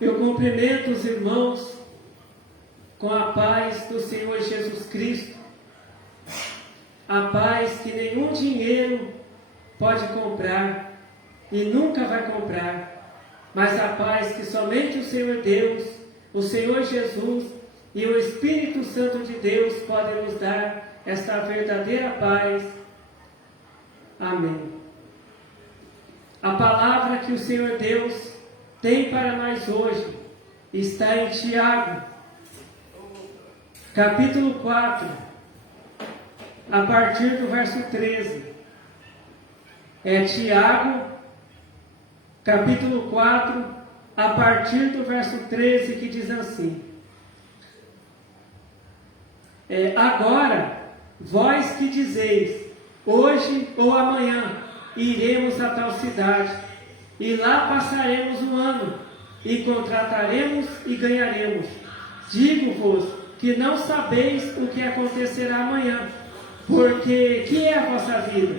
Eu cumprimento os irmãos com a paz do Senhor Jesus Cristo, a paz que nenhum dinheiro pode comprar e nunca vai comprar, mas a paz que somente o Senhor Deus, o Senhor Jesus e o Espírito Santo de Deus podem nos dar, esta verdadeira paz. Amém. A palavra que o Senhor Deus tem para nós hoje está em Tiago, capítulo 4, a partir do verso 13. É Tiago, capítulo 4, a partir do verso 13, que diz assim: agora, vós que dizeis, hoje ou amanhã iremos a tal cidade, e lá passaremos um ano, e contrataremos e ganharemos. Digo-vos que não sabeis o que acontecerá amanhã, porque que é a vossa vida?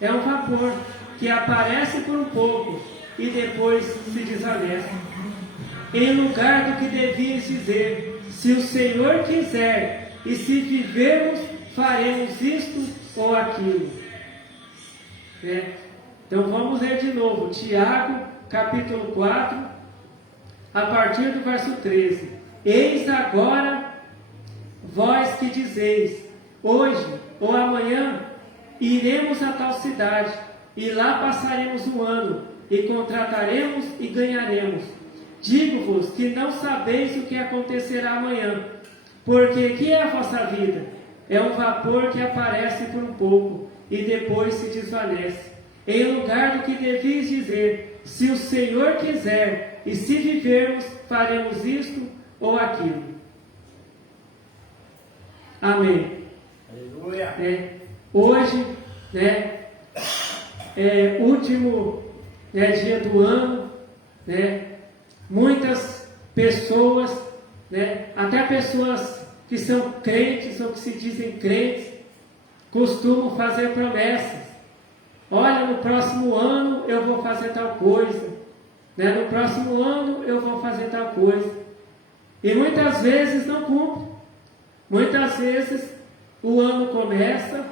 É um vapor que aparece por um pouco e depois se desvanece. Em lugar do que devias dizer, se o Senhor quiser, e se vivermos, faremos isto ou aquilo. Então vamos ler de novo, Tiago, capítulo 4, a partir do verso 13. Eis agora vós que dizeis, hoje ou amanhã iremos a tal cidade, e lá passaremos um ano, e contrataremos e ganharemos. Digo-vos que não sabeis o que acontecerá amanhã, porque que é a vossa vida? É um vapor que aparece por um pouco, e depois se desvanece. Em lugar do que devias dizer, se o Senhor quiser, e se vivermos, faremos isto ou aquilo. Amém. Aleluia. Hoje, último dia do ano, muitas pessoas, até pessoas que são crentes ou que se dizem crentes, costumam fazer promessas. Olha, no próximo ano eu vou fazer tal coisa, no próximo ano eu vou fazer tal coisa. E muitas vezes não cumpre. Muitas vezes o ano começa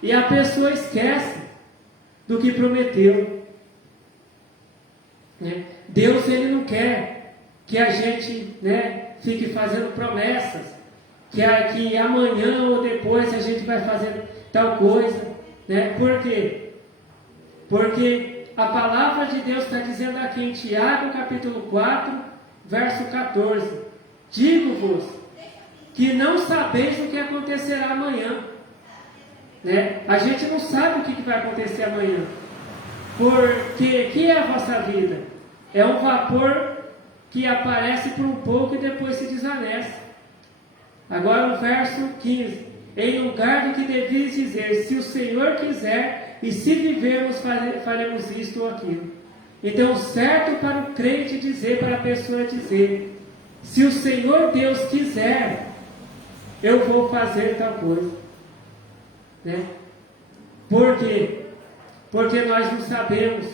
e a pessoa esquece do que prometeu. Deus, ele não quer que a gente fique fazendo promessas, que amanhã ou depois a gente vai fazer tal coisa. Por quê? Porque a palavra de Deus está dizendo aqui em Tiago, capítulo 4, verso 14: digo-vos que não sabeis o que acontecerá amanhã. A gente não sabe o que vai acontecer amanhã. Porque que é a vossa vida? É um vapor que aparece por um pouco e depois se desvanece. Agora o verso 15: em lugar do que devias dizer, se o Senhor quiser, e se vivermos, faremos isto ou aquilo. Então, certo para o crente dizer, para a pessoa dizer, se o Senhor Deus quiser, eu vou fazer tal coisa. Por quê? Porque nós não sabemos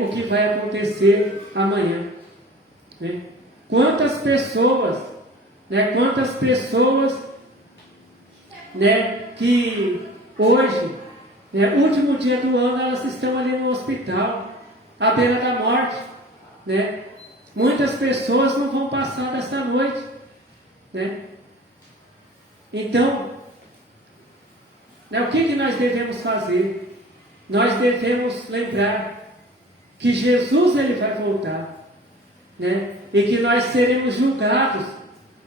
o que vai acontecer amanhã. Quantas pessoas que hoje, último dia do ano, elas estão ali no hospital, à beira da morte. Muitas pessoas não vão passar desta noite. Então, o que nós devemos fazer? Nós devemos lembrar que Jesus, ele vai voltar, e que nós seremos julgados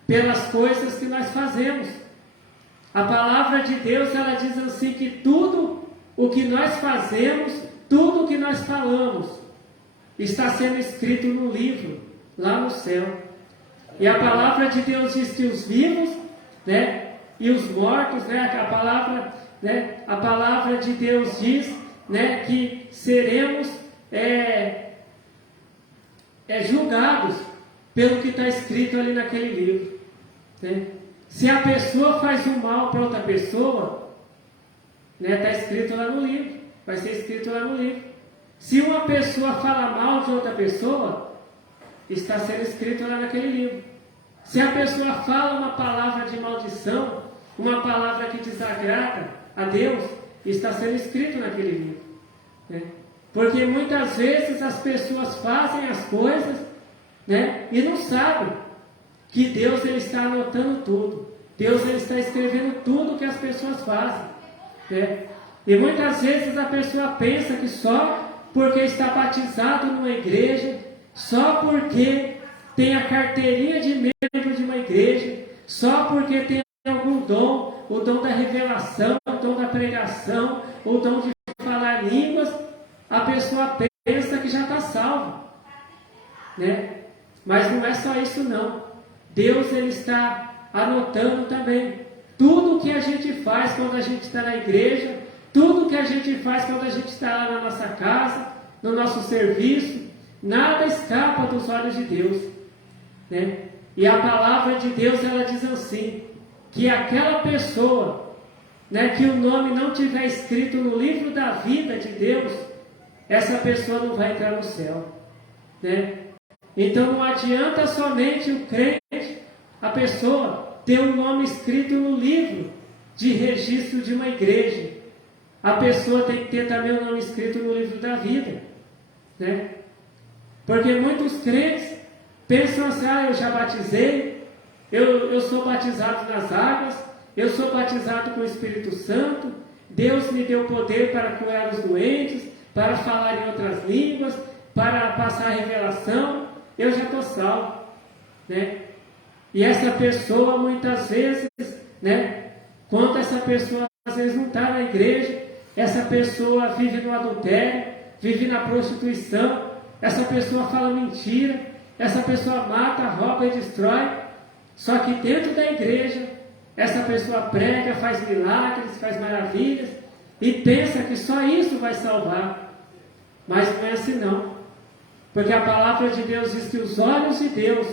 pelas coisas que nós fazemos. A palavra de Deus, ela diz assim, que tudo o que nós fazemos, tudo o que nós falamos, está sendo escrito no livro, lá no céu. E a palavra de Deus diz que os vivos, e os mortos, a palavra de Deus diz, que seremos julgados pelo que está escrito ali naquele livro. Se a pessoa faz um mal para outra pessoa, está escrito lá no livro, vai ser escrito lá no livro. Se uma pessoa fala mal de outra pessoa, está sendo escrito lá naquele livro. Se a pessoa fala uma palavra de maldição, uma palavra que desagrada a Deus, está sendo escrito naquele livro. Né? Porque muitas vezes as pessoas fazem as coisas, né, e não sabem que Deus ele está anotando tudo. Deus ele está escrevendo tudo que as pessoas fazem. Né? E muitas vezes a pessoa pensa que só porque está batizado numa igreja, só porque tem a carteirinha de membro de uma igreja, só porque tem algum dom, o dom da revelação, o dom da pregação, o dom de falar línguas, a pessoa pensa que já está salva. Né? Mas não é só isso não. Deus ele está anotando também tudo que a gente faz quando a gente está na igreja, tudo que a gente faz quando a gente está lá na nossa casa, no nosso serviço, nada escapa dos olhos de Deus. Né? E a palavra de Deus ela diz assim, que aquela pessoa, né, que o nome não tiver escrito no livro da vida de Deus, essa pessoa não vai entrar no céu. Né? Então não adianta somente o crente, a pessoa, ter um nome escrito no livro de registro de uma igreja. A pessoa tem que ter também o nome escrito no livro da vida. Né? Porque muitos crentes pensam assim, eu já batizei, eu sou batizado nas águas, eu sou batizado com o Espírito Santo, Deus me deu poder para curar os doentes, para falar em outras línguas, para passar a revelação, eu já estou salvo. Né? E essa pessoa muitas vezes, né, quando essa pessoa às vezes não está na igreja, essa pessoa vive no adultério, vive na prostituição, essa pessoa fala mentira, essa pessoa mata, rouba e destrói. Só que dentro da igreja, essa pessoa prega, faz milagres, faz maravilhas e pensa que só isso vai salvar. Mas não é assim não. Porque a palavra de Deus diz que os olhos de Deus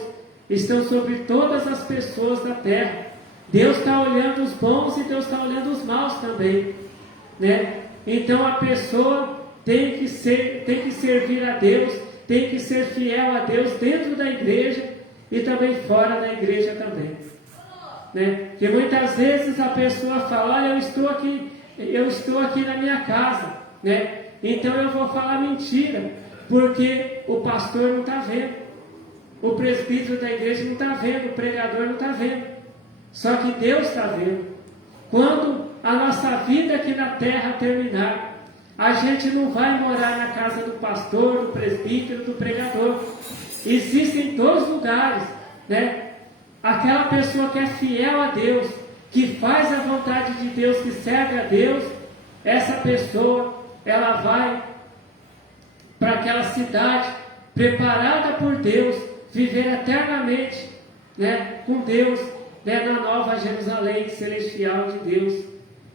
estão sobre todas as pessoas da terra. Deus está olhando os bons e Deus está olhando os maus também. Né? Então a pessoa tem que servir a Deus, tem que ser fiel a Deus dentro da igreja e também fora da igreja também. Né? Porque muitas vezes a pessoa fala, olha, eu estou aqui na minha casa, né? Então eu vou falar mentira, porque o pastor não está vendo, o presbítero da igreja não está vendo, o pregador não está vendo, só que Deus está vendo. Quando a nossa vida aqui na terra terminar, a gente não vai morar na casa do pastor, do presbítero, do pregador. Existem em todos os lugares, né? Aquela pessoa que é fiel a Deus, que faz a vontade de Deus, que serve a Deus, essa pessoa, ela vai para aquela cidade preparada por Deus, viver eternamente, né, com Deus, né, na nova Jerusalém celestial de Deus.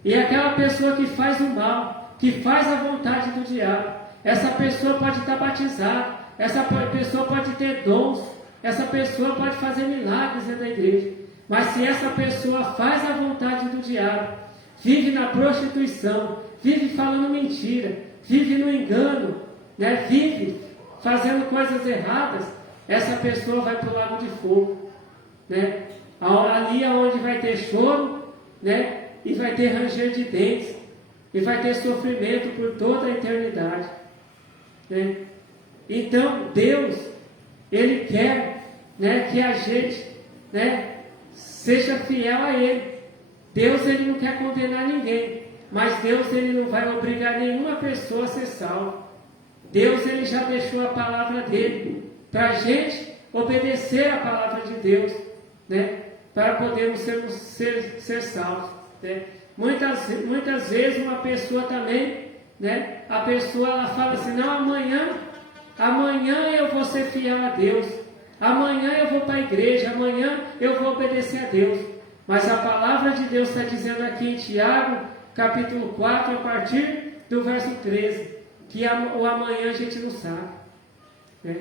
E aquela pessoa que faz o mal, que faz a vontade do diabo, essa pessoa pode estar batizada, essa pessoa pode ter dons, essa pessoa pode fazer milagres dentro da igreja, mas se essa pessoa faz a vontade do diabo, vive na prostituição, vive falando mentira, vive no engano, né, vive fazendo coisas erradas, essa pessoa vai para o lago de fogo, né? Ali é onde vai ter choro, né? E vai ter ranger de dentes, e vai ter sofrimento por toda a eternidade, né? Então Deus, Ele quer, né, que a gente, né, seja fiel a Ele. Deus Ele não quer condenar ninguém, mas Deus Ele não vai obrigar nenhuma pessoa a ser salva. Deus Ele já deixou a palavra dele para a gente obedecer a palavra de Deus, né, para podermos ser salvos, né? Muitas vezes uma pessoa também, né, a pessoa ela fala assim, não, amanhã eu vou ser fiel a Deus, amanhã eu vou para a igreja, amanhã eu vou obedecer a Deus. Mas a palavra de Deus está dizendo aqui em Tiago, capítulo 4, a partir do verso 13, que o amanhã a gente não sabe, né?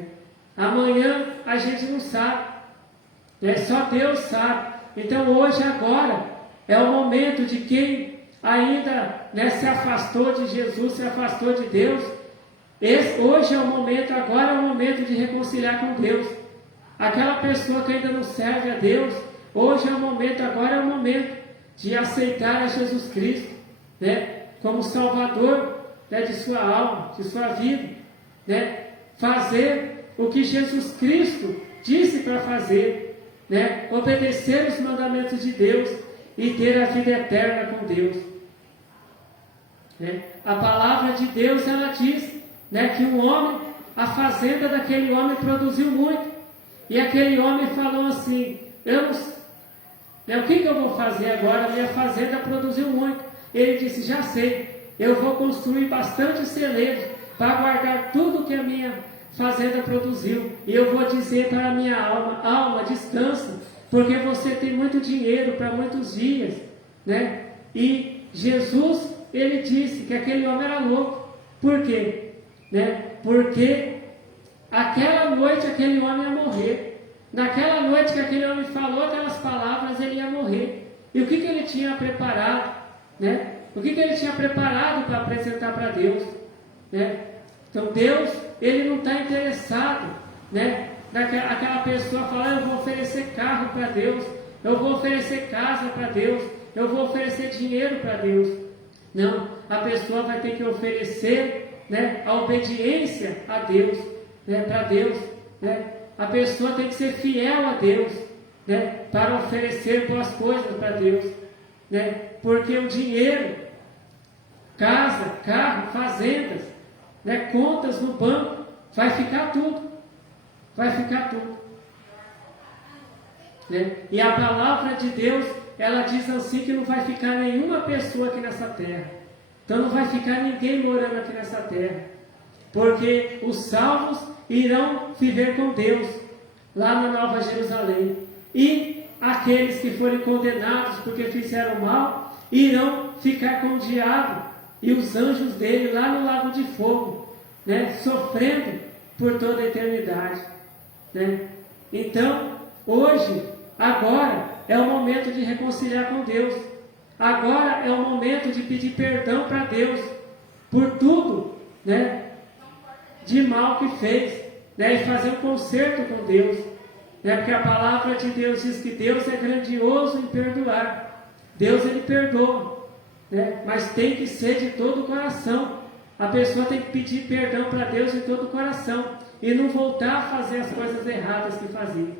Amanhã a gente não sabe, né? Só Deus sabe. Então hoje, agora, é o momento de quem ainda, né, se afastou de Jesus, se afastou de Deus. Hoje é o momento, agora é o momento de reconciliar com Deus. Aquela pessoa que ainda não serve a Deus, hoje é o momento, agora é o momento de aceitar a Jesus Cristo, né, como Salvador, né, de sua alma, de sua vida, né, fazer o que Jesus Cristo disse para fazer, né, obedecer os mandamentos de Deus e ter a vida eterna com Deus. Né? A palavra de Deus, ela diz, né, que um homem, a fazenda daquele homem produziu muito, e aquele homem falou assim, o que eu vou fazer agora? A minha fazenda produziu muito. Ele disse, já sei, eu vou construir bastante celeiros para guardar tudo que a minha fazenda produziu, e eu vou dizer para a minha alma, descansa, porque você tem muito dinheiro para muitos dias, né? E Jesus, ele disse que aquele homem era louco. Por quê? Né? Porque aquela noite aquele homem ia morrer. Naquela noite que aquele homem falou aquelas palavras, ele ia morrer. E o que ele tinha preparado? Né? O que ele tinha preparado para apresentar para Deus? Né? Então Deus, ele não está interessado, né, naquela pessoa falar, eu vou oferecer carro para Deus, eu vou oferecer casa para Deus, eu vou oferecer dinheiro para Deus. Não, a pessoa vai ter que oferecer, né, a obediência a Deus, né, para Deus. Né? A pessoa tem que ser fiel a Deus, né, para oferecer boas coisas para Deus. Né? Porque o dinheiro, casa, carro, fazendas, né, contas no banco, vai ficar tudo. Vai ficar tudo. Né? E a palavra de Deus, ela diz assim que não vai ficar nenhuma pessoa aqui nessa terra. Então não vai ficar ninguém morando aqui nessa terra. Porque os salvos irão viver com Deus, lá na Nova Jerusalém. E aqueles que forem condenados porque fizeram mal, irão ficar com o diabo e os anjos dele lá no lago de fogo, né, sofrendo por toda a eternidade. Né? Então, hoje, agora, é o momento de reconciliar com Deus. Agora é o momento de pedir perdão para Deus por tudo, né, de mal que fez, né, e fazer um conserto com Deus. Né, porque a palavra de Deus diz que Deus é grandioso em perdoar. Deus, ele perdoa, né, mas tem que ser de todo o coração. A pessoa tem que pedir perdão para Deus de todo o coração e não voltar a fazer as coisas erradas que fazia.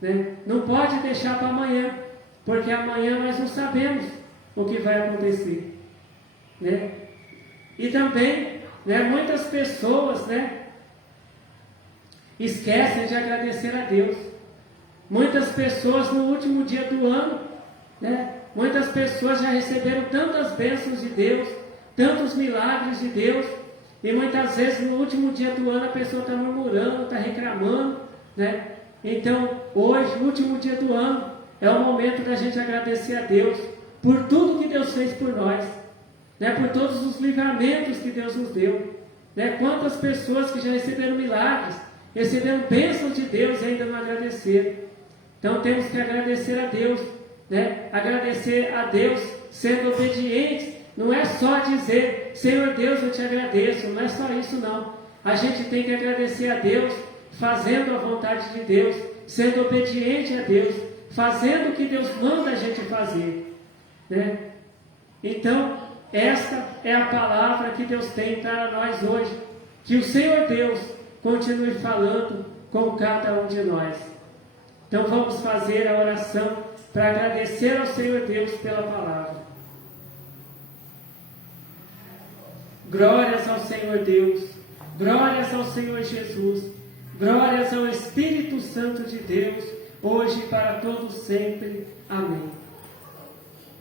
Né? Não pode deixar para amanhã, porque amanhã nós não sabemos o que vai acontecer. Né? E também, né, muitas pessoas, né, esquecem de agradecer a Deus. Muitas pessoas no último dia do ano, né, muitas pessoas já receberam tantas bênçãos de Deus, tantos milagres de Deus, e muitas vezes no último dia do ano a pessoa está murmurando, está reclamando, né? Então, hoje, no último dia do ano, é o momento da gente agradecer a Deus por tudo que Deus fez por nós, né? Por todos os livramentos que Deus nos deu. Né? Quantas pessoas que já receberam milagres, receberam bênçãos de Deus e ainda não agradeceram. Então, temos que agradecer a Deus, né? Agradecer a Deus sendo obedientes. Não é só dizer, Senhor Deus, eu te agradeço. Não é só isso, não. A gente tem que agradecer a Deus fazendo a vontade de Deus, sendo obediente a Deus, fazendo o que Deus manda a gente fazer. Né? Então, esta é a palavra que Deus tem para nós hoje. Que o Senhor Deus continue falando com cada um de nós. Então, vamos fazer a oração para agradecer ao Senhor Deus pela palavra. Glórias ao Senhor Deus, glórias ao Senhor Jesus, glórias ao Espírito Santo de Deus, hoje e para todos sempre. Amém.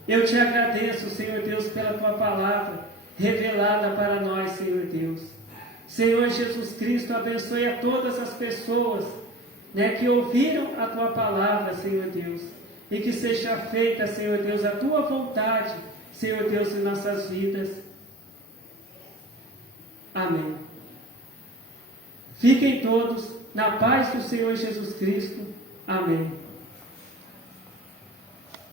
Eu te agradeço, Senhor Deus, pela tua palavra revelada para nós, Senhor Deus. Senhor Jesus Cristo, abençoe a todas as pessoas, né, que ouviram a tua palavra, Senhor Deus, e que seja feita, Senhor Deus, a tua vontade, Senhor Deus, em nossas vidas. Amém. Fiquem todos na paz do Senhor Jesus Cristo. Amém.